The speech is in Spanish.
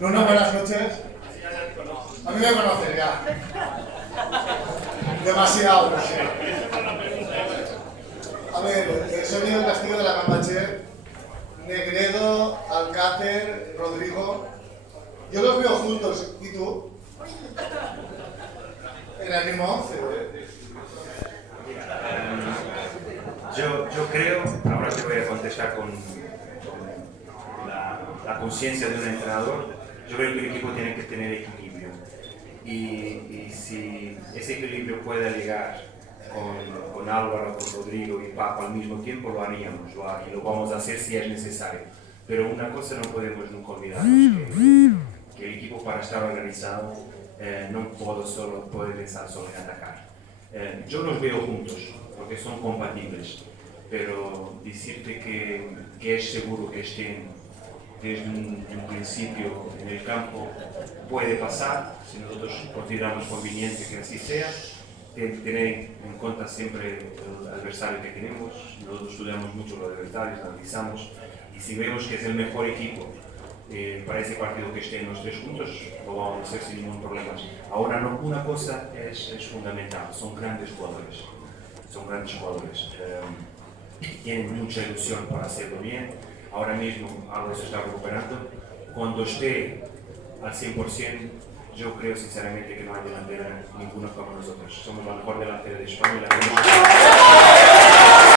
Nuno, buenas noches. A mí me conocen ya. Demasiado, no sé. A ver, soy Miguel Castillo de la Camache, Negredo, Alcácer, Rodrigo. Yo los veo juntos. ¿Y tú? En el mismo 11. Yo creo, ahora te voy a contestar con la conciencia de un entrenador. Yo creo que el equipo tiene que tener equilibrio y si ese equilibrio puede llegar con Álvaro, con Rodrigo y Paco al mismo tiempo, lo haríamos y lo vamos a hacer si es necesario. Pero una cosa no podemos nunca olvidarnos, que el equipo, para estar organizado, no puede pensar solo en atacar. Yo los veo juntos porque son compatibles, pero decirte que es seguro que estén desde un principio en el campo puede pasar si nosotros consideramos conveniente que así sea. Tener en cuenta siempre el adversario que tenemos. Nosotros estudiamos mucho los adversarios, analizamos, y si vemos que es el mejor equipo para ese partido que estén los tres juntos, lo vamos a hacer sin ningún problema. Ahora, no, una cosa es fundamental: son grandes jugadores, tienen mucha ilusión para hacerlo bien. Ahora mismo Álvaro se está recuperando. Cuando esté al 100%, yo creo sinceramente que no hay delantera ninguna como nosotros. Somos la mejor delantera de España y la tenemos.